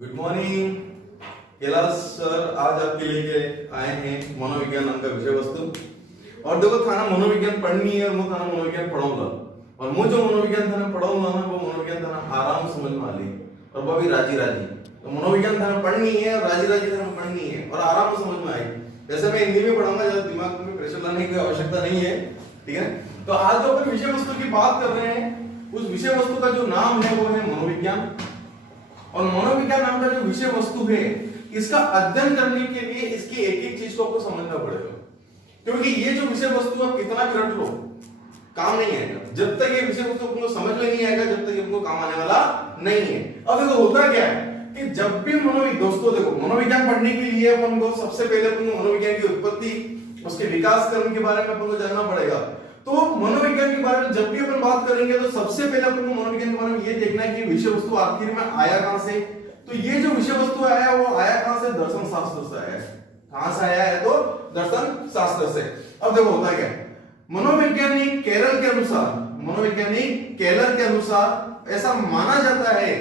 Good morning Kailash sir, आज आपके लेके आए हैं मनोविज्ञान नाम का विषय वस्तु। और देखो थाना मनोविज्ञान पढ़नी है और वो थाना मनोविज्ञान पढ़ाऊंगा। और मुझे जो मनोविज्ञान थाना पढ़ाऊंगा ना वो मनोविज्ञान थाना आराम समझ में आ ली और वो भी राजी राजी। तो मनोविज्ञान थाना पढ़नी है और राजी राजी थाना पढ़नी है और आराम से समझ में आएगी। वैसे मैं हिंदी में पढ़ाऊंगा, ज्यादा दिमाग में प्रेशर लाने की आवश्यकता नहीं है, ठीक है। तो आज जो अपन विषय वस्तु की बात कर रहे हैं उस विषय वस्तु का जो नाम है वो है मनोविज्ञान। और मनोविज्ञान नाम का जो विषय वस्तु है इसका अध्ययन करने के लिए इसकी एक एक चीज को आपको समझना पड़ेगा, क्योंकि ये जो विषय वस्तु आप कितना भी रट लो काम नहीं आएगा। जब तक ये विषय वस्तु आपको समझ में नहीं आएगा जब तक ये आपको काम आने वाला नहीं है। अब देखो होता क्या है कि जब भी दोस्तों देखो मनोविज्ञान पढ़ने के लिए अपन को सबसे पहले अपन को मनोविज्ञान की उत्पत्ति उसके विकास क्रम के बारे में अपन को जानना पड़ेगा। तो मनोविज्ञान के बारे में जब भी अपन बात करेंगे तो सबसे पहले अपन को मनोविज्ञान के बारे में ये देखना है कि विषय वस्तु आखिर में आया कहां से। तो ये जो विषय वस्तु आया वो आया कहां से? दर्शन शास्त्र से आया है। कहां से आया है? तो दर्शन शास्त्र से। अब देखो होता क्या है, मनोवैज्ञानिक केरल के अनुसार ऐसा माना जाता है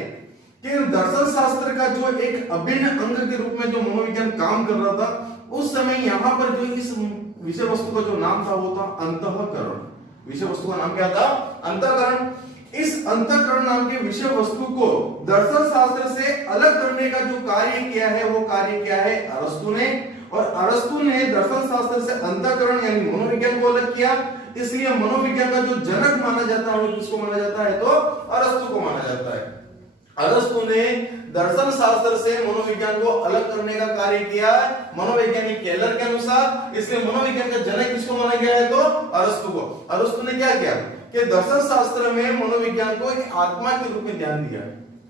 कि दर्शन शास्त्र का जो एक अभिन्न अंग के रूप में जो मनोविज्ञान काम कर रहा था उस समय यहाँ पर जो इस विषय वस्तु का जो नाम था वो था अंतःकरण। विषय वस्तु का नाम क्या था? अंतःकरण। इस अंतःकरण नाम के विषय वस्तु को दर्शन शास्त्र से अलग करने का जो कार्य किया है वो कार्य किया है अरस्तु ने। और अरस्तु ने दर्शन शास्त्र से अंतःकरण यानी मनोविज्ञान को अलग किया। इसलिए मनोविज्ञान का जो जनक माना जाता है वो किसको माना जाता है? तो अरस्तु को माना जाता है। अरस्तु ने दर्शन शास्त्र से मनोविज्ञान को अलग करने का कार्य किया मनोवैज्ञानिक केलर के अनुसार। इसलिए मनोविज्ञान का जनक किसको माना गया है? तो अरस्तु को। अरस्तु ने क्या किया कि दर्शन शास्त्र में मनोविज्ञान को एक आत्मा के रूप में ध्यान दिया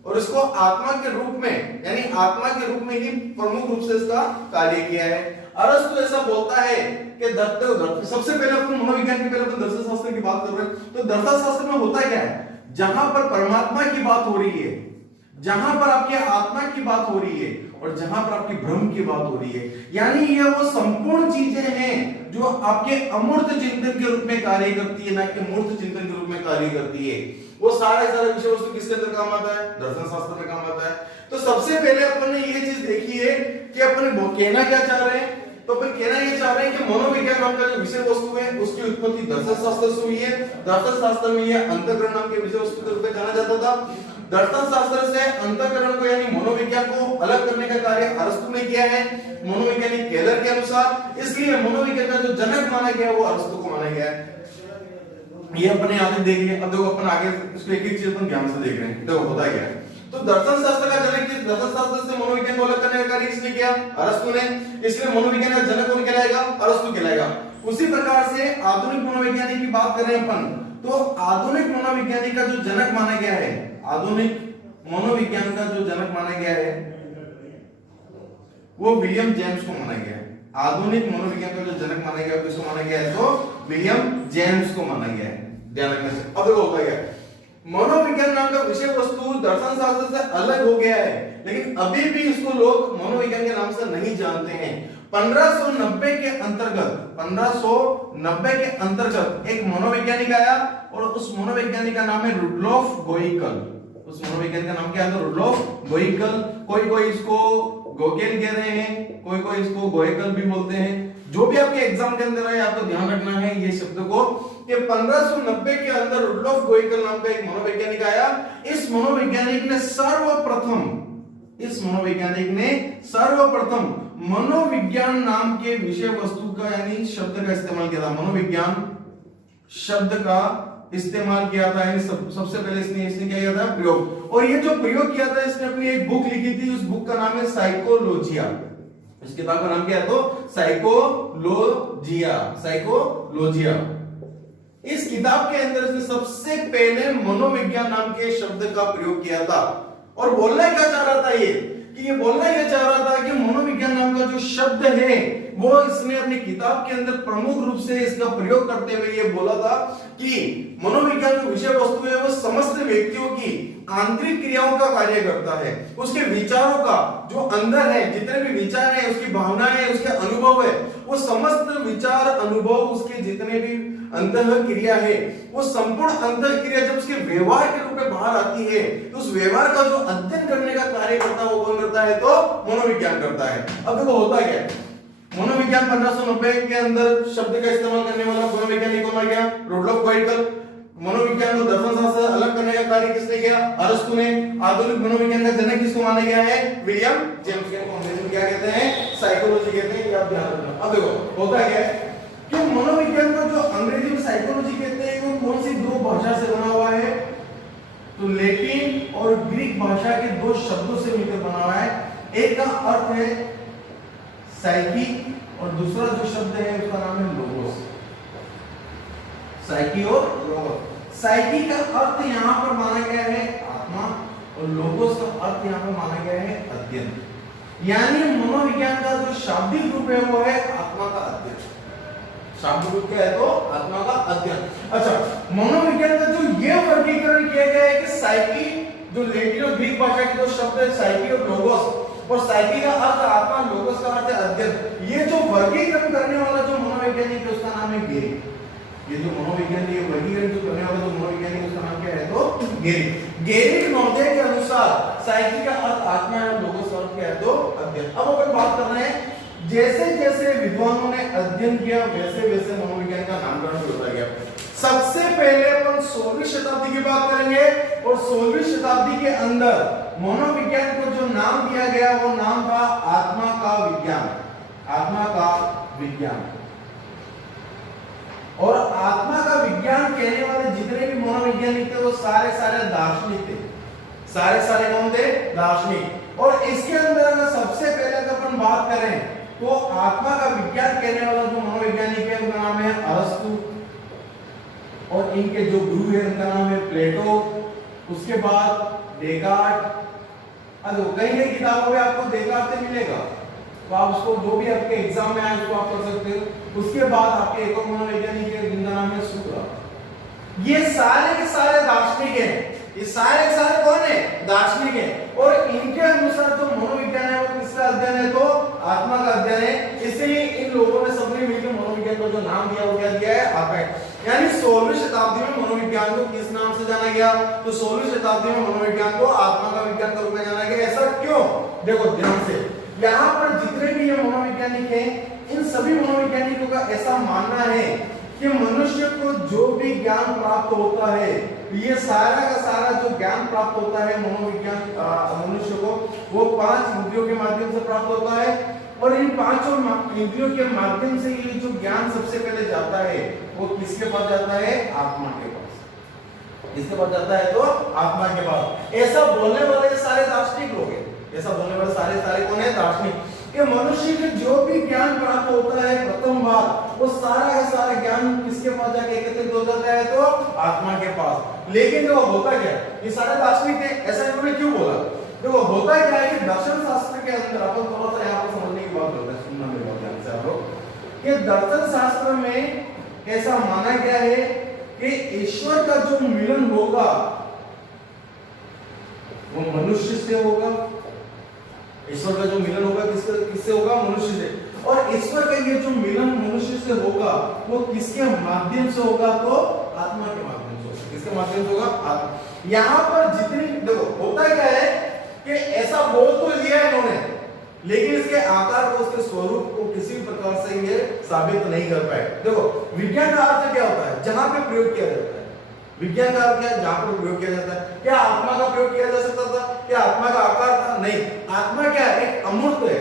और इसको आत्मा के रूप में यानी आत्मा के रूप में ही प्रमुख रूप से इसका कार्य किया है। अरस्तु ऐसा बोलता है कि सबसे पहले अपन मनोविज्ञान के पहले अपन दर्शन शास्त्र की बात कर रहे हैं। तो दर्शन शास्त्र में होता क्या है, जहां पर परमात्मा की बात हो रही है, जहां पर आपके आत्मा की बात हो रही है और जहां पर आपकी ब्रह्म की बात हो रही है, यानी ये वो संपूर्ण चीजें हैं जो आपके अमूर्त चिंतन के रूप में कार्य करती है, ना कि मूर्त चिंतन के रूप में कार्य करती है। वो सारे विषय वस्तु किसके अंदर काम आता है? दर्शन शास्त्र में काम आता है। तो सबसे पहले अपन ने ये चीज देखी है कि अपन कहना क्या चाह रहे हैं। तो अपन कहना ये चाह रहे हैं कि मनोविज्ञान नाम का जो विषय वस्तु है उसकी उत्पत्ति दर्शन शास्त्र से हुई है। दर्शन शास्त्र में यह अंतःकरण नाम के विषय वस्तु के रूप में जाना जाता था। दर्शन शास्त्र से अंतःकरण को यानी मनोविज्ञान को अलग करने का कार्य अरस्तु ने किया है मनोवैज्ञानिक केलर के अनुसार। इसलिए मनोविज्ञान का जो जनक माना गया वो अरस्तु को माना गया है। ये अपने आगे देख लिया। अब देखो अपन आगे इसको एक एक चीज अपन ध्यान से देख रहे हैं। देखो होता क्या है, तो दर्शन शास्त्र का जनक किस? दर्शन शास्त्र से मनोविज्ञान को अलग करने का कार्य किसने किया? अरस्तु ने। इसलिए मनोविज्ञान का जनक कौन कहलाएगा? अरस्तु कहलाएगा। उसी प्रकार से आधुनिक मनोवैज्ञानिक की बात कर रहे हैं अपन, तो आधुनिक मनोविज्ञानिक का जो जनक माना गया है, आधुनिक मनोविज्ञान का जो जनक माना गया है वो विलियम जेम्स को माना गया है। आधुनिक मनोविज्ञान का जो जनक माना गया है किसको माना गया है? तो विलियम जेम्स को माना गया है। ध्यान रखने से। अब देखो होता क्या है, मनोविज्ञान नाम का विषय वस्तु दर्शन शास्त्र से अलग हो गया है, लेकिन अभी भी इसको लोग मनोविज्ञान के नाम से नहीं जानते हैं। 1590 के अंतर्गत एक मनोवैज्ञानिक आया और उस मनोवैज्ञानिक का नाम है रुडोल्फ गोइकल। उस मनोवैज्ञानिक का नाम क्या है? रुडोल्फ गोइकल। कोई इसको गोगेल कह रहे हैं, कोई इसको गोइकल भी बोलते हैं। जो भी आपके एग्जाम के अंदर है आपको ध्यान रखना है ये शब्द को कि 1590 के अंदर रुडोल्फ गोइकल नाम का एक मनोवैज्ञानिक आया। इस मनोवैज्ञानिक ने सर्वप्रथम मनोविज्ञान नाम के विषय वस्तु का यानी शब्द का इस्तेमाल किया था। मनोविज्ञान शब्द का इस्तेमाल किया था, यानी सबसे पहले इसने क्या किया था? प्रयोग। और ये जो प्रयोग किया था इसने अपनी एक बुक लिखी थी, उस बुक का नाम है साइकोलॉजिया। इस किताब का नाम क्या है? तो साइकोलॉजिया। इस किताब के अंदर इसने सबसे पहले मनोविज्ञान नाम के शब्द का प्रयोग किया था। और बोलना क्या चाह रहा था ये बोलना यह चाह रहा था कि मनोविज्ञान नाम का जो शब्द है वो इसने अपनी किताब के अंदर प्रमुख रूप से इसका प्रयोग करते हुए ये बोला था कि मनोविज्ञान जो विषय वस्तु है वो समस्त व्यक्तियों की आंतरिक क्रियाओं का कार्य करता है। उसके विचारों का जो अंदर है, जितने भी विचार है, उसकी भावनाएं है, उसके अनुभव है, वो समस्त विचार अनुभव उसके जितने भी अंतः क्रिया है, वो संपूर्ण अंतः क्रिया जब उसके व्यवहार के रूप में बाहर आती है तो उस व्यवहार का जो अध्ययन करने का कार्य करता है वो कौन करता है? तो मनोविज्ञान करता है। अब देखो होता क्या है, मनोविज्ञान 1590 के अंदर शब्द का इस्तेमाल करने वाला मनोवैज्ञानिक कौन आ गया? रुडोल्फ वाइटल। मनोविज्ञान को दर्शन शास्त्र से अलग करने का कार्य किसने किया? अरस्तु ने। आधुनिक मनोविज्ञान का जनक किसको माना गया है? विलियम जेम्स को अंग्रेजी में क्या कहते हैं? साइकोलॉजी कहते हैं, ये आप ध्यान रखना। अब देखो होता क्या है कि मनोविज्ञान को जो अंग्रेजी में साइकोलॉजी कहते हैं वो कौन सी दो भाषा से बना हुआ है? तो लैटिन और ग्रीक भाषा के दो शब्दों से मिलकर बना हुआ है। एक का अर्थ है साइकी और दूसरा जो शब्द है उसका नाम है लोगोस। साइकी और लोगोस। साइकी का अर्थ यहां पर माना गया है आत्मा और लोगोस का अर्थ यहां पर माना गया है अध्ययन। यानी मनोविज्ञान का जो शाब्दिक रूप है वो है आत्मा का अध्ययन। शाब्दिक रूप क्या है? तो आत्मा का अध्ययन। अच्छा, मनोविज्ञान का जो ये वर्गीकरण किया गया है कि साइकी जो लैटिन और ग्रीक भाषा के दो शब्द है साइकी और लोगोस, और साइकी का अर्थ आत्मा, लोगोस का अर्थ है अध्ययन। ये जो वर्गीकरण करने वाला जो मनोवैज्ञानिक है उसका नाम है गेरी। ये जो मनोविज्ञान ये वर्गीकरण जो करने वाला जो मनोवैज्ञानिक उसका नाम क्या है? तो गेरी। गेरी नोटे के अनुसार साइकी का अर्थ आत्मा है और लोगोस का अर्थ क्या है? तो अध्ययन। अब अपन बात कर रहे हैं जैसे जैसे विद्वानों ने अध्ययन किया वैसे वैसे मनोविज्ञान का नामकरण होता गया। सबसे पहले अपन 16वीं शताब्दी की बात करेंगे और 16वीं शताब्दी के अंदर मनोविज्ञान को जो नाम दिया गया वो नाम था आत्मा का विज्ञान। आत्मा का विज्ञान। और आत्मा का विज्ञान कहने वाले जितने भी मनोवैज्ञानिक थे वो सारे दार्शनिक थे। सारे कौन थे? दार्शनिक। और इसके अंदर अगर सबसे पहले अगर अपन बात करें तो आत्मा का विज्ञान कहने वाला जो मनोवैज्ञानिक है उनका नाम है अरस्तु और इनके जो गुरु है उनका नाम है प्लेटो। उसके बाद डेकार्ट। अब कई किताबों में आपको डेकार्ट से मिलेगा तो आप उसको जो भी आपके एग्जाम में आए उसको आप कर सकते हो। उसके बाद आपके एक और मनोवैज्ञानिक है जिनका नाम है सुकरात। ये सारे के सारे दार्शनिक हैं। ये सारे के सारे कौन है? दार्शनिक हैं। और इनके अनुसार जो मनोविज्ञान है वो किसका अध्ययन है? तो आत्मा का अध्ययन है। इसलिए इन लोगों ने सबने मिलकर मनोविज्ञान को जो नाम दिया वो क्या दिया है? आत्मा। यानी 16वीं शताब्दी में मनोविज्ञान को किस नाम से जाना गया? तो 16वीं शताब्दी में मनोविज्ञान को आत्मा का विज्ञान के रूप में जाना गया। ऐसा क्यों? देखो ध्यान से, यहाँ पर जितने भी ये मनोवैज्ञानिक हैं इन सभी मनोवैज्ञानिकों का ऐसा मानना है कि मनुष्य को जो भी ज्ञान प्राप्त होता है ये सारा का सारा जो ज्ञान प्राप्त होता है मनोविज्ञान मनुष्य को वो 5 इंद्रियों के माध्यम से प्राप्त होता है। और इन 5 इंद्रियों के माध्यम से ये जो ज्ञान सबसे पहले जाता है वो किसके पास जाता है? आत्मा के पास। किसके पास जाता है? तो आत्मा के पास। ऐसा बोलने वाले सारे दार्शनिक लोग हैं। ऐसा बोलने वाले सारे कौन है? दार्शनिक। कि मनुष्य के जो भी ज्ञान प्राप्त होता है प्रथम बार वो सारा का सारा ज्ञान किसके पास जाके एकत्रित हो जाता है? तो आत्मा के पास। लेकिन जो होता क्या, ये सारे दार्शनिक थे, ऐसा इन्होंने क्यों बोला? देखो होता क्या है कि दर्शन शास्त्र के अंदर अपन थोड़ा सा यहाँ पर समझने की बात करते हैं, सुनना मेरी बात ध्यान से आप लोग, कि दर्शन शास्त्र में ऐसा माना गया है कि ईश्वर का जो मिलन होगा वो मनुष्य से होगा। ईश्वर का जो मिलन होगा किससे होगा? मनुष्य से। और ईश्वर का ये जो मिलन मनुष्य से होगा वो किसके माध्यम से होगा? तो आत्मा के माध्यम से होगा। किसके माध्यम से होगा? आत्मा। यहाँ पर जितनी देखो होता क्या है कि ऐसा बोल तो लिया है इन्होंने लेकिन इसके आकार को उसके स्वरूप को किसी भी प्रकार से ये साबित नहीं कर पाए। देखो विज्ञान का अर्थ क्या होता है? जहां पे प्रयोग किया जाता है। विज्ञान का अर्थ क्या है? जहां पर प्रयोग किया जाता है। क्या आत्मा का प्रयोग किया जा सकता था? क्या आत्मा का आकार था? नहीं। आत्मा क्या है? एक अमूर्त है।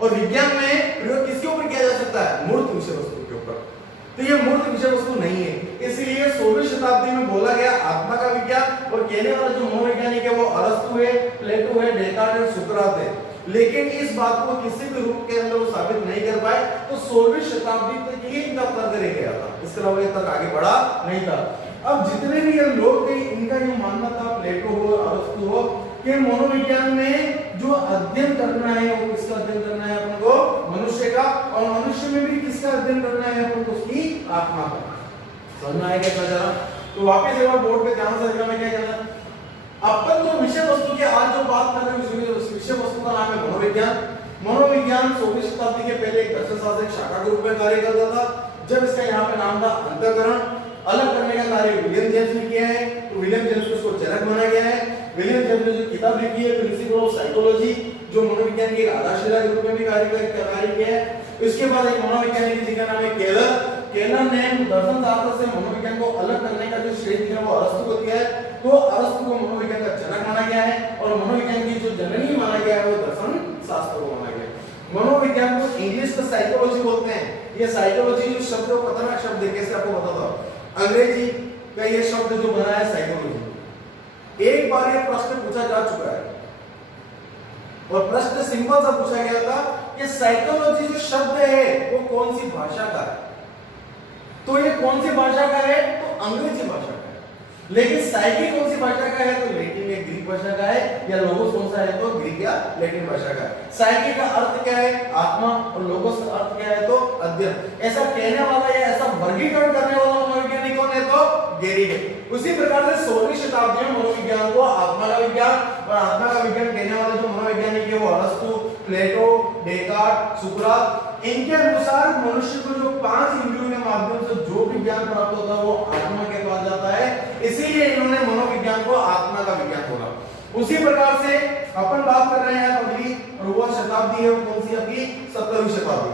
और विज्ञान में प्रयोग किसके ऊपर किया जा सकता है? मूर्त विषय वस्तु के ऊपर। तो ये मूर्त विषय वस्तु नहीं है। इसलिए 16वीं शताब्दी में बोला गया आत्मा का विज्ञान। और कहने वाला जो मनोवैज्ञानिक है वो अरस्तु है, प्लेटो है, डेकार्ट है, सुकरात है। लेकिन इस बात को किसी भी रूप के अंदर वो साबित नहीं कर पाए। तो 16वीं शताब्दी तक ही इनका तर्क रह गया था। इसके अलावा ये तर्क आगे बढ़ा नहीं था। अब जितने भी ये लोग थे इनका ये मानना था, प्लेटो हो, अरस्तु हो, कि मनोविज्ञान में जो अध्ययन करना है वो किसका अध्ययन करना है? अपन को मनुष्य का। और मनुष्य में भी किसका अध्ययन करना है? अपन को उसकी आत्मा का। समझ में आएगा क्या जरा? तो वापस एक बार बोर्ड पे ध्यान से देखना में क्या कहना है? अपन जो विषय वस्तु की आज जो बात कर रहे हैं उस विषय वस्तु का नाम है मनोविज्ञान। मनोविज्ञान 16वीं शताब्दी के पहले एक दर्शन शास्त्र शाखा के रूप में कार्य करता था। जब इसका यहाँ पे नाम था अंतःकरण, अलग करने का कार्य विलियम जेम्स ने किया है, तो विलियम जेम्स को उसको जनक माना गया है। विलियम जेम्स ने जो किताब लिखी है प्रिंसिपल ऑफ साइकोलॉजी, जो मनोविज्ञान की एक आधारशिला के रूप में भी कार्य किया है। इसके बाद एक मनोवैज्ञानिक जिसका नाम है केलर। केलर ने दर्शन शास्त्र से मनोविज्ञान को अलग करने का जो श्रेय दिया वो अरस्तु को दिया है। तो अरस्तु को मनोविज्ञान का जनक माना गया है और मनोविज्ञान की जो जननी माना गया है वो दर्शन शास्त्र को माना गया है। मनोविज्ञान को इंग्लिश में साइकोलॉजी बोलते हैं। ये साइकोलॉजी जो शब्द है खतरनाक शब्द है, कैसे आपको बताता हूं। अंग्रेजी का ये शब्द जो बना है साइकोलॉजी, एक बार ये प्रश्न पूछा जा चुका है और प्रश्न सिंपल सा पूछा गया था कि साइकोलॉजी जो शब्द है वो कौन सी भाषा का है। तो ये कौन सी भाषा का है, तो अंग्रेजी भाषा का है। लेकिन साइकी कौन सी भाषा का है, तो लैटिन या ग्रीक भाषा का है, या लोगोस कौन सा है, तो ग्रीक या लैटिन भाषा का है। साइकी का अर्थ क्या है, आत्मा, और लोगोस का अर्थ क्या है, तो अध्ययन। ऐसा कहने वाला या ऐसा वर्गीकरण करने वाला मनोविज्ञानी कौन है, तो गेरी है। उसी प्रकार से 16वीं शताब्दी में मनोविज्ञान को आत्मा का विज्ञान और आत्मा का विज्ञान कहने वाले जो मनोवैज्ञानिक है वो अरस्तु, प्लेटो, डेकार्ट, सुकरात, इनके अनुसार मनुष्य को जो 5 इंद्रियों के माध्यम से जो भी ज्ञान प्राप्त होता है वो आत्मा के पास जाता है, इसीलिए इन्होंने मनोविज्ञान को आत्मा का विज्ञान बोला। उसी प्रकार से अपन बात कर रहे हैं अगली, और वो शताब्दी है कौन सी, अभी 17वीं शताब्दी।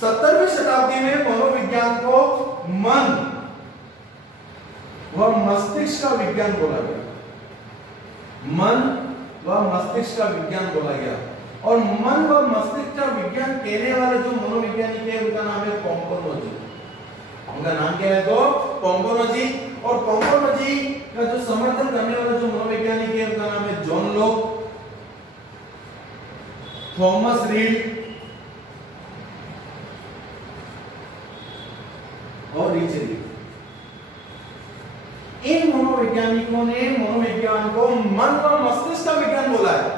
17वीं शताब्दी में मनोविज्ञान को मन व मस्तिष्क का विज्ञान बोला गया। मन व मस्तिष्क का विज्ञान बोला गया। और मन व मस्तिष्क का विज्ञान कहने वाले जो मनोवैज्ञानिक है उनका नाम है पोम्पोनोजी। उनका नाम क्या है, तो पोम्पोनोजी। और पोम्पोनोजी का जो समर्थन करने वाला जो मनोवैज्ञानिक है उनका नाम है जॉन लॉक, थॉमस रीड और रिचर्ड। इन मनोवैज्ञानिकों ने मनोविज्ञान को मन व मस्तिष्क का विज्ञान बोला है।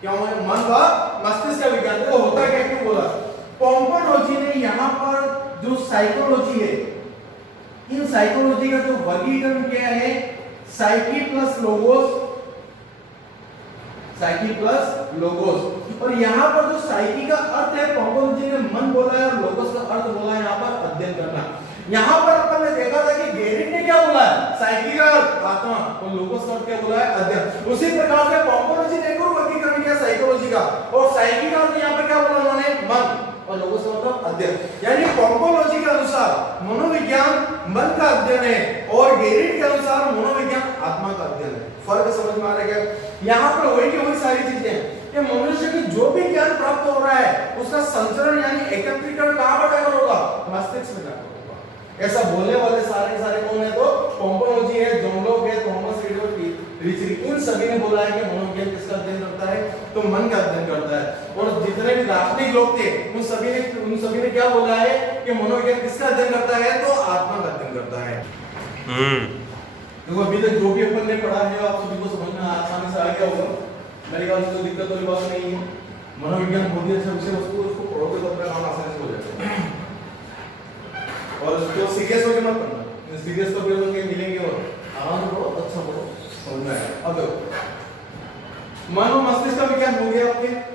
क्या मन व मस्तिष्क का विज्ञान, तो होता क्या, क्यों बोला। पोम्पोनोजी ने यहाँ पर जो साइकोलॉजी है, इन साइकोलॉजी का जो वर्गीकरण किया है, psyche plus logos, psyche plus logos. और यहाँ पर जो साइकी का अर्थ है, पोम्पोनोजी ने मन बोला है और लोगोस का अर्थ बोला है यहाँ पर अध्ययन करना। यहाँ पर अपन ने देखा था कि गेरिक ने क्या बोला है, साइकी का आत्मा, और लोगोस का क्या बोला है, अध्ययन। उसी प्रकार से पोम्पोनोजी ने एक और वर्गीकरण किया साइकोलॉजी का, और साइकी का अर्थ यहाँ पर क्या बोला उन्होंने, मन, और लोगोस का मतलब अध्ययन। यानी पोम्पोनोजी के अनुसार मनोविज्ञान मन का अध्ययन है और गेरिक के अनुसार मनोविज्ञान आत्मा का अध्ययन है। फर्क समझ में आ रहा है क्या। यहाँ पर वही की वही सारी चीजें कि मनुष्य की जो भी ज्ञान प्राप्त हो रहा है उसका संचरण यानी एकत्रीकरण कहां पर जाकर होगा, मस्तिष्क में जाकर होगा। ऐसा बोलने वाले सारे कौन है, तो पोम्पोनोजी है, जॉन लॉक है, थॉमस रीड और रिचर्ड। इन सभी ने बोला है कि मनोविज्ञान किसका अध्ययन करता है, तो मन का अध्ययन करता है। और जितने भी दार्शनिक लोग थे उन सभी ने क्या बोला है कि मनोविज्ञान किसका अध्ययन करता है, तो आत्मा का अध्ययन करता है। देखो अभी तक जो भी अपन ने पढ़ा है आप सभी को समझ में आसानी से आ गया होगा। मेरी बात में कोई दिक्कत वाली बात नहीं है। मनोविज्ञान बहुत ही अच्छा विषय, उसको पढ़ोगे तो अपना काम आसानी से हो जाएगा। और जो सीरियस होके मत पढ़ना, सीरियस तो फिर लोग मिलेंगे और आराम से पढ़ो, अच्छा पढ़ो, समझ में आएगा। अब देखो मन और मस्तिष्क का विज्ञान हो गया,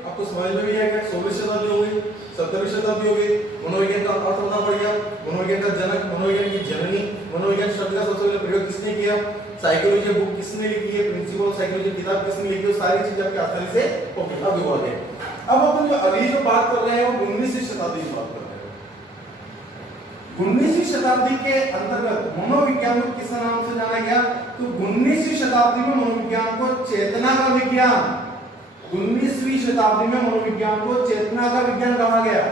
आपको समझ में भी आएगा। 16वीं शताब्दी हो गई, 17वीं शताब्दी हो गई। मनोविज्ञान का अर्थ होना पड़ गया, मनोविज्ञान का जनक, मनोविज्ञान की जननी। मनोविज्ञान शब्द का सबसे पहले प्रयोग किसने किया, साइकोलॉजी बुक किसने लिखी है, प्रिंसिपल ऑफ साइकोलॉजी किताब किसने लिखी है, सारी चीजें आपके आसानी से होगी। अब देखो आगे, अब अपन जो अगली जो बात कर रहे हैं वो 19वीं शताब्दी की बात कर रहे हैं। 19वीं शताब्दी के अंतर्गत मनोविज्ञान को किस नाम से जाना गया, तो 19वीं शताब्दी में मनोविज्ञान को चेतना का विज्ञान, 19वीं शताब्दी में मनोविज्ञान को चेतना का विज्ञान कहा गया।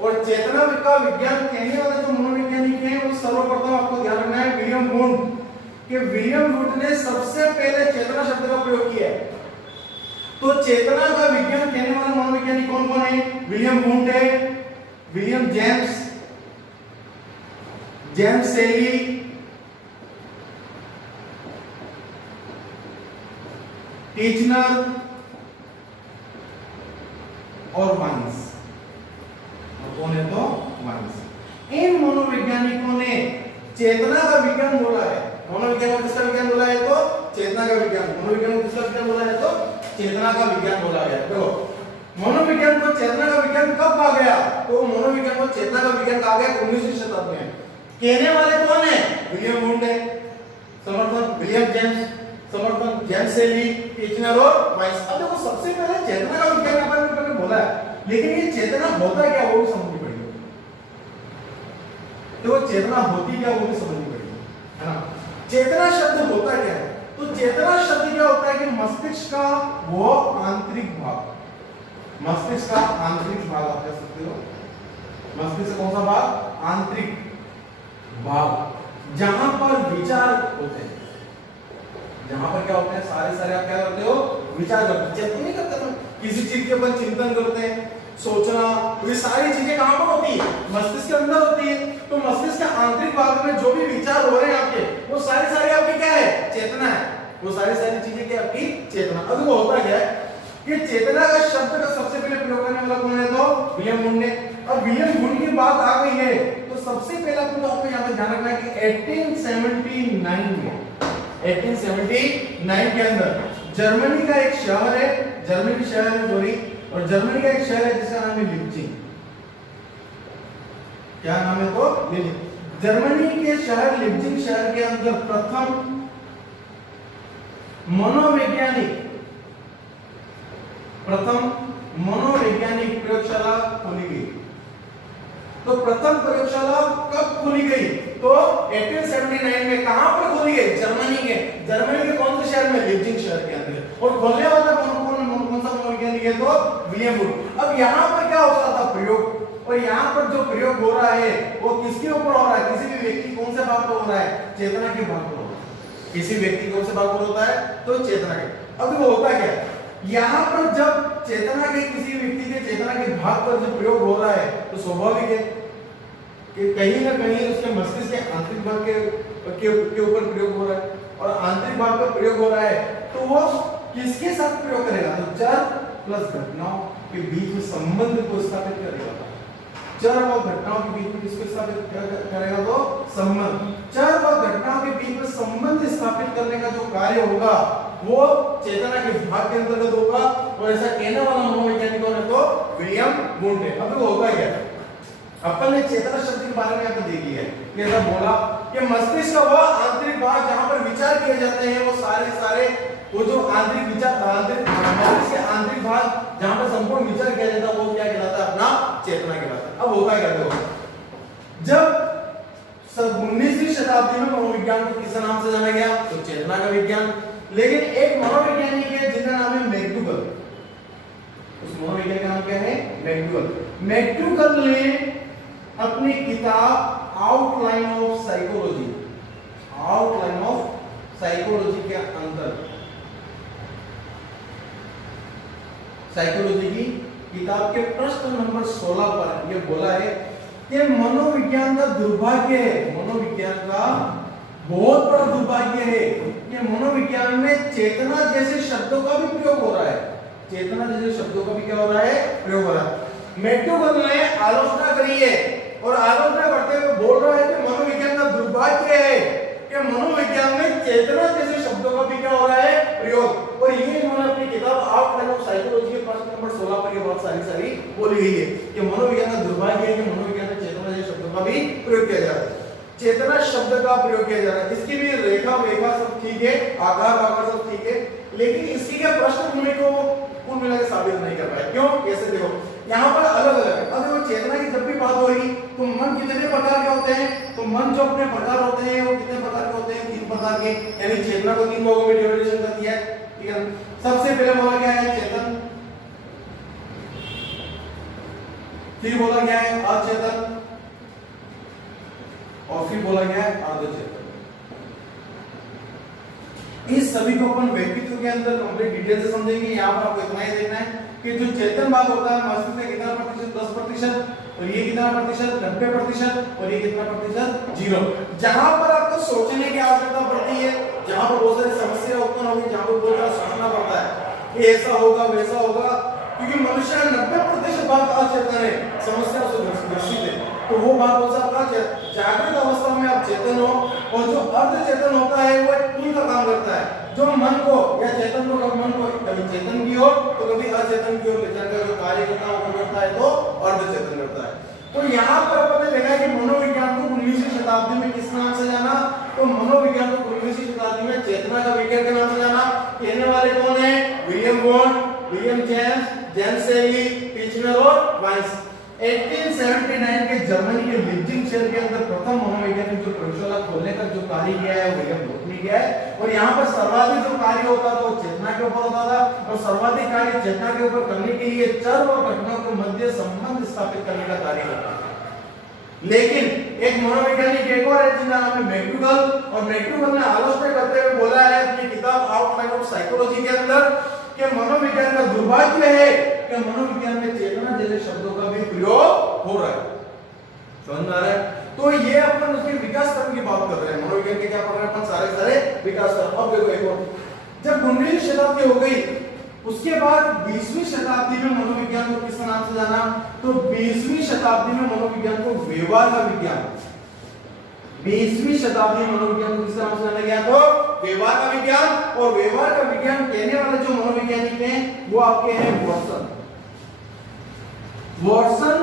और चेतना का विज्ञान कहने वाले जो मनोवैज्ञानिक हैं वो सर्वप्रथम आपको ध्यान रखना है विलियम वुंड, कि विलियम वुंड ने सबसे पहले चेतना शब्द का प्रयोग किया है। तो चेतना का विज्ञान कहने वाले मनोवैज्ञानिक कौन कौन है, विलियम वुंड है, विलियम जेम्स, जेम्स सेली, टीचनर और वाइंस। कौन है, तो वाइंस। इन मनोवैज्ञानिकों ने चेतना का विज्ञान बोला है। मनोविज्ञान को किसका विज्ञान बोला है, तो चेतना का विज्ञान। मनोविज्ञान को किसका विज्ञान बोला है, तो चेतना का विज्ञान बोला है। देखो मनोविज्ञान को चेतना का विज्ञान कब कहा गया? तो मनोविज्ञान को चेतना का विज्ञान कहा गया 19वीं शताब्दी में। कहने वाले कौन है? विलियम वुंड है, समर्थन विलियम जेम्स, समर्थन जेम्स सेली, टीचनर और वाइस। अब देखो सबसे पहले चेतना का विज्ञान अपन ने बोला है, लेकिन ये चेतना होता क्या वो भी समझनी पड़ेगी। तो चेतना होती क्या वो भी समझनी पड़ेगी, है ना। चेतना शब्द होता क्या है? तो चेतना शब्द क्या होता है कि मस्तिष्क का वो आंतरिक भाग, मस्तिष्क का आंतरिक भाग आप कह सकते हो। मस्तिष्क कौन सा भाग? आंतरिक भाग, जहां पर विचार होते हैं, जहां पर क्या होते हैं सारे आप क्या करते हो? विचार करते हैं। चिंतन नहीं करते ना, किसी चीज के ऊपर चिंतन करते हैं, सोचना, ये सारी चीजें कहां पर होती है? मस्तिष्क के अंदर होती है। तो मस्तिष्क के आंतरिक भाग में जो भी विचार हो रहे हैं आपके, वो सारी आपकी क्या है? चेतना है। वो सारी चीजें क्या आपकी? चेतना। अब वो होता क्या है कि चेतना का शब्द का सबसे पहले प्रयोग करने वाला कौन है? तो विलियम वुंड ने। अब विलियम वुंड की बात आ गई है तो सबसे पहला तो आपको यहाँ पे ध्यान रखना है कि 1879 के अंदर जर्मनी का एक शहर है, और जर्मनी का एक शहर है जिसका नाम है लिप्जिंग। क्या नाम है? तो लिप्जिंग। जर्मनी के शहर लिप्जिंग शहर के अंदर प्रथम मनोवैज्ञानिक प्रयोगशाला खोली गई। तो प्रथम प्रयोगशाला कब खोली गई? तो 1879 में। कहां पर खोली गई? जर्मनी के कौन से शहर में? लिप्जिंग शहर के अंदर। और खोलने वाला कौन सा मनोवैज्ञानिक है? तो विलियम वुड। अब यहाँ पर क्या होता था? प्रयोग। और यहाँ पर जो प्रयोग हो रहा है वो किसके ऊपर हो रहा है? किसी भी व्यक्ति कौन से भाग पर हो रहा है? चेतना के भाग पर हो रहा है। किसी व्यक्ति कौन से भाग पर होता है? तो चेतना के। अब वो होता क्या? यहाँ पर जब चेतना के किसी व्यक्ति के चेतना के भाग पर जब प्रयोग हो रहा है तो स्वाभाविक है कि कहीं ना कहीं उसके मस्तिष्क के आंतरिक भाग के ऊपर प्रयोग हो रहा है। और आंतरिक भाग पर प्रयोग हो रहा है तो वो किसके साथ प्रयोग करेगा? तो चर प्लस घटनाओं के बीच में संबंध को स्थापित करेगा। चर और घटनाओं के बीच में किसको स्थापित करेगा? तो संबंध। चर और घटनाओं के बीच में संबंध स्थापित करने का जो कार्य होगा वो चेतना के भाग के अंतर्गत होगा। और ऐसा कहने वाला मनोवैज्ञानिक कौन है? तो विलियम वुंड है। अब वो होगा क्या? अपन ने चेतना शब्द के बारे में आपको देख लिया है कि ऐसा बोला कि मस्तिष्क का वो आंतरिक भाग जहां पर विचार किए जाते हैं, वो सारे वो जो आंतरिक विचार मस्तिष्क के आंतरिक भाग जहां पर संपूर्ण विचार किया जाता है वो क्या कहलाता है? अपना चेतना कहलाता है। अब होता क्या? देखो, जब 19वीं शताब्दी में मनोविज्ञान को किस नाम से जाना गया? तो चेतना का विज्ञान। लेकिन एक मनोवैज्ञानिक है जिनका नाम है मैकडूगल। उस मनोवैज्ञानिक का नाम क्या है? मैकडूगल ने अपनी किताब आउटलाइन ऑफ साइकोलॉजी के अंदर साइकोलॉजी की किताब के प्रश्न नंबर 16 पर यह बोला है कि मनोविज्ञान का दुर्भाग्य है, मनोविज्ञान का बहुत बड़ा दुर्भाग्य है कि मनोविज्ञान में चेतना जैसे शब्दों का भी प्रयोग हो रहा है। चेतना जैसे शब्दों का भी क्या हो रहा है? प्रयोग हो रहा है। मैकडूगल ने आलोचना करी है और आलोचना करते हुए बोल रहा है कि मनोविज्ञान का दुर्भाग्य है कि मनोविज्ञान में चेतना जैसे शब्दों का भी क्या हो रहा है? प्रयोग। और ये इन्होंने अपनी किताब आउटलाइन ऑफ साइकोलॉजी के प्रश्न नंबर 16 पर ये बहुत सारी बोली गई है कि मनोविज्ञान का दुर्भाग्य है कि मनोविज्ञान में चेतना जैसे शब्दों का भी प्रयोग किया जा रहा है। चेतना शब्द का प्रयोग किया जा रहा है। इसकी भी रेखा वेखा सब ठीक है, आकार वाकार सब ठीक है, लेकिन इसकी क्या प्रश्न होने को कुल मिला के साबित नहीं कर पाए। क्यों? कैसे? देखो यहाँ पर अलग अलग है। अब देखो चेतना की जब भी बात होगी तो मन कितने प्रकार के होते हैं? तो मन जो अपने प्रकार होते हैं वो कितने प्रकार के होते हैं? 3 प्रकार के। यानी चेतना को 3 भागों में डिवाइडेशन कर दिया है, ठीक है। सबसे पहले बोला गया है चेतन, फिर बोला गया है अचेतन, और फिर बोला गया है अर्धचेतन। इस सभी को अपन व्यक्तित्व के अंदर कंप्लीट डिटेल से समझेंगे। यहाँ पर आपको इतना ही देखना है कि जो चेतन भाग होता है मस्तिष्क में कितना प्रतिशत? 10%, और ये कितना प्रतिशत? 90%, और ये कितना प्रतिशत? 0। जहां पर आपको सोचने की आवश्यकता पड़ती है, जहां पर बहुत सारी समस्या उत्पन्न होगी, जहां पर बहुत सारा सोचना पड़ता है कि ऐसा होगा वैसा होगा, क्योंकि मनुष्य 90% भाग अचेतन है, समस्या से ग्रसित है। तो वो भाग कौन सा? आपका जागृत अवस्था में आप चेतन हो, और जो अर्धचेतन होता है वो एक पुल का काम करता है, जो मन को या चेतन को मन को कभी चेतन की ओर तो कभी अचेतन की ओर ले जाने का जो कार्य यहाँ पर अपन ने देखा कि मनोविज्ञान को 19वीं शताब्दी में किस नाम से जाना, तो मनोविज्ञान को 19वीं शताब्दी में चेतना का विज्ञान के नाम से जाना। कहने वाले कौन है? विलियम वॉन, William James, James Sully, Titchener और वाइस। 1879 के जर्मनी के लीप्जिग शहर के अंदर प्रथम मनोवैज्ञानिक जो प्रयोगशाला खोलने का जो कार्य किया है वो विलियम वॉन ने किया है। और यहाँ पर सर्वाधिक जो कार्य होता था वो चेतना के ऊपर होता था, और सर्वाधिक कार्य चेतना के ऊपर करने के लिए चर और घटनाओं के मध्य संबंध स्थापित करने का कार्य होता है। लेकिन एक मनोवैज्ञानिक एक और है जिसका नाम है मैक्डूगल, और मैक्डूगल ने आलोचना करते हुए बोला है अपनी किताब आउटलाइन ऑफ साइकोलॉजी के अंदर कि मनोविज्ञान का दुर्भाग्य है कि मनोविज्ञान में चेतना जैसे शब्दों का भी प्रयोग हो रहा है। समझ में आ रहा है? तो ये अपन उसके विकास क्रम की बात कर रहे हैं। मनोविज्ञान के क्या पढ़ रहे हैं अपन? सारे विकास क्रम। अब देखो एक और, जब 19वीं शताब्दी हो गई उसके बाद 20वीं शताब्दी में मनोविज्ञान को किस नाम से जाना, तो 20वीं शताब्दी में मनोविज्ञान को व्यवहार का विज्ञान, 20वीं शताब्दी में मनोविज्ञान को किस नाम से जाना गया, तो व्यवहार का विज्ञान। और व्यवहार का विज्ञान कहने वाले जो मनोवैज्ञानिक हैं वो आपके हैं वॉटसन। वॉटसन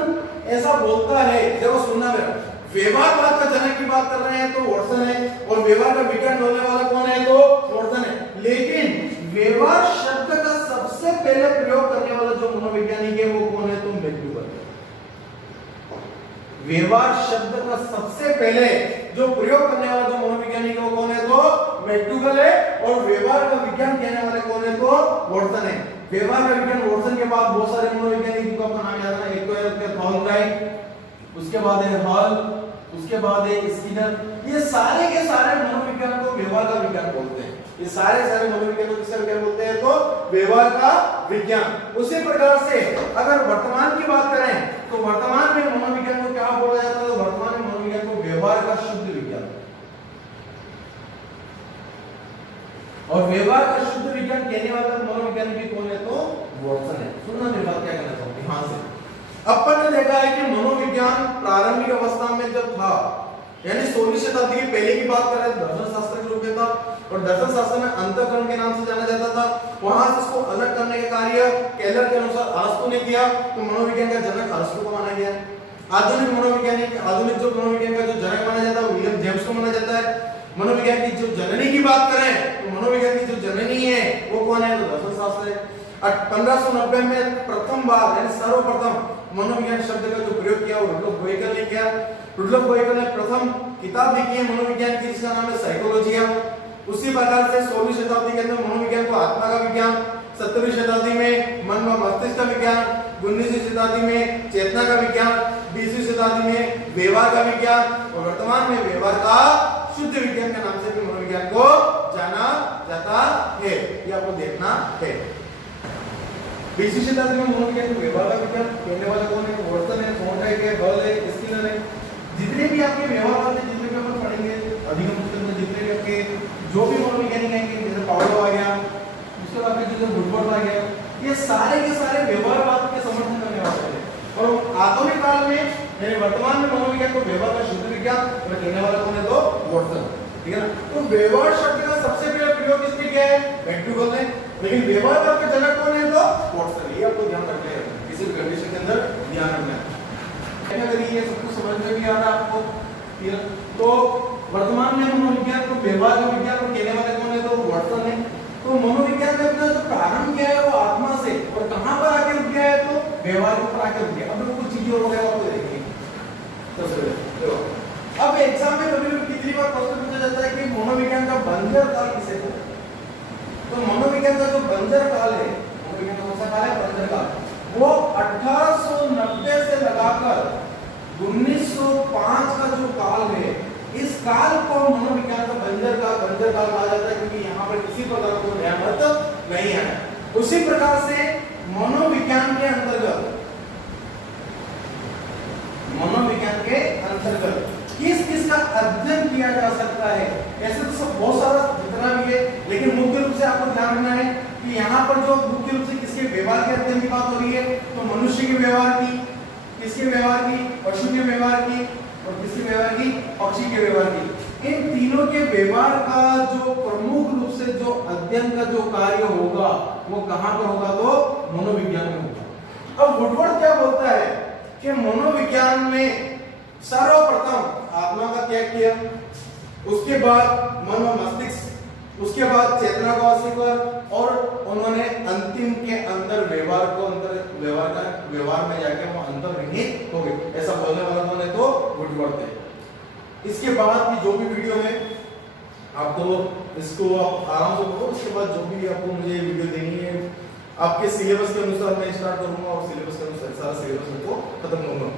ऐसा बोलता है, देखो सुनना मेरा, व्यवहारवाद का जनक की बात कर रहे हैं तो वॉटसन है, और व्यवहार का विज्ञान ढूंढने वाला कौन है, तो वॉटसन है। लेकिन व्यवहार शब्द का सबसे पहले प्रयोग करने वाला जो मनोवैज्ञानिक है वो कौन है, तो मैक्डूगल। व्यवहार शब्द का सबसे पहले जो प्रयोग करने वाला जो मनोवैज्ञानिक है वो कौन है, तो मैक्डूगल है। और व्यवहार का विज्ञान कहने वाले कौन है, तो वॉटसन है। व्यवहार का विज्ञान वॉटसन के बाद बहुत सारे मनोवैज्ञानिक का नाम याद है। एक तो है थॉर्नडाइक, उसके बाद है हॉल, उसके बाद है स्किनर। ये सारे के सारे मनोविज्ञान को व्यवहार का विज्ञान बोलते हैं। ये सारे मनोविज्ञान को किसका विज्ञान बोलते हैं, तो व्यवहार का विज्ञान। उसी प्रकार से अगर वर्तमान की बात करें तो वर्तमान में मनोविज्ञान को क्या बोला जाता है, तो वर्तमान में मनोविज्ञान को व्यवहार का शुद्ध विज्ञान। और व्यवहार का शुद्ध विज्ञान कहने वाला मनोवैज्ञानिक कौन है, तो वॉटसन है। सुनना मेरी बात, क्या कहना चाहूंगा ध्यान से। अपन ने देखा है कि मनोविज्ञान प्रारंभिक अवस्था में जब था, यानी 16वीं शताब्दी की पहले की बात करें, दर्शन शास्त्र के रूप में था, और दर्शन शास्त्र में अंतःकरण के नाम से जाना जाता था। वहां से इसको अलग करने का कार्य केलर के अनुसार अरस्तु ने किया, तो मनोविज्ञान का जनक अरस्तु को माना गया। आधुनिक मनोवैज्ञानिक, आधुनिक जो मनोविज्ञान का जो जनक माना जाता है विलियम जेम्स को माना जाता है। मनोविज्ञान की जो जननी की बात करें तो मनोविज्ञान की जो जननी है वो कौन है, तो दर्शन शास्त्र है। 1590 में प्रथम बार यानी सर्वप्रथम मनोविज्ञान शब्द का जो प्रयोग किया वो रुडोल्फ बोयकल ने किया। रुडोल्फ बोयकल ने प्रथम किताब लिखी है मनोविज्ञान की जिसका नाम है साइकोलॉजिया। उसी प्रकार से 16वीं शताब्दी के अंदर मनोविज्ञान को आत्मा का विज्ञान, 17वीं शताब्दी में मन व मस्तिष्क का विज्ञान, 19वीं शताब्दी में चेतना का विज्ञान, 20वीं शताब्दी में व्यवहार का विज्ञान, और वर्तमान में व्यवहार का शुद्ध विज्ञान के नाम से भी मनोविज्ञान को जाना जाता है। ये आपको देखना है। 20वीं शताब्दी में मनोविज्ञान को व्यवहार का विज्ञान कहने वाला कौन है, वॉटसन है, थॉर्नडाइक है, हॉल है, स्किनर है। जितने भी आपके व्यवहार वाले जितने भी अपन पढ़ेंगे अधिगम पुस्तक में, जितने भी आपके जो भी मनोवैज्ञानिक आएंगे, जैसे पावलोव आ गया, उसके बाद फिर जैसे वुडवर्ड आ गया, ये सारे के सारे व्यवहारवाद के समर्थन करने वाले हैं। और आधुनिक काल में यानी वर्तमान में मनोविज्ञान को व्यवहार का शुद्ध विज्ञान और कहने वाला कौन है, तो वॉटसन। ठीक है ना? तो व्यवहार शब्द का सबसे पहले प्रयोग किसने किया है, मैक्डूगल ने। लेकिन व्यवहार का जनक कौन है, तो वॉटसन। ये आपको ध्यान रखना है, किसी भी कंडीशन के अंदर ध्यान रखना है। अगर ये सब कुछ समझ में भी आ रहा है आपको, तो वर्तमान में मनोविज्ञान को व्यवहार का विज्ञान और कहने वाले कौन है, तो वॉटसन है। तो मनोविज्ञान का अपना जो प्रारंभ किया है वो आत्मा से, और कहां पर आके रुक गया है, तो व्यवहार के ऊपर आके रुक गया। अब कुछ चीजें हो गया आपको देखेंगे। तो अब एग्जाम में कभी कितनी बार प्रश्न पूछा जाता है कि मनोविज्ञान का बंजर काल किसे कहते हैं। तो मनोविज्ञान का जो बंजर काल है, मनोविज्ञान का कौन सा काल है, बंजर काल, वो 1890 से लगाकर 1905 का जो काल है, इस काल को मनोविज्ञान का बंजर काल कहा जाता है, क्योंकि यहाँ पर किसी प्रकार का नया मत नहीं आया। उसी प्रकार से मनोविज्ञान के अंतर्गत किस किस का अध्ययन किया जा सकता है, ऐसे तो सब बहुत सारा जितना भी है, लेकिन मुख्य रूप से आपको ध्यान रखना है कि यहाँ पर जो मुख्य रूप से किसके व्यवहार के अध्ययन की बात हो रही है, तो मनुष्य के व्यवहार की, किसके व्यवहार की, पशु के व्यवहार की, और किसके व्यवहार की, पक्षी के व्यवहार की। इन तीनों के व्यवहार का जो प्रमुख रूप से जो अध्ययन का जो कार्य होगा वो कहां पर होगा, तो मनोविज्ञान में होगा। अब वुडवर्ड क्या बोलता है कि मनोविज्ञान में सर्वप्रथम आत्मा का त्याग किया, उसके बाद मन और मस्तिष्क, उसके बाद चेतना को अस्वीकार, और उन्होंने अंतिम के अंदर व्यवहार में जाके वो अंतर्निहित हो गए। ऐसा बोलने वाला उन्होंने तो गुटवर्थ है। इसके बाद की जो भी वीडियो है आप तो इसको आप आराम से करो, उसके बाद जो भी आपको मुझे वीडियो देनी है आपके सिलेबस के अनुसार मैं स्टार्ट करूंगा और सिलेबस के अनुसार सारा सिलेबस को खत्म करूंगा।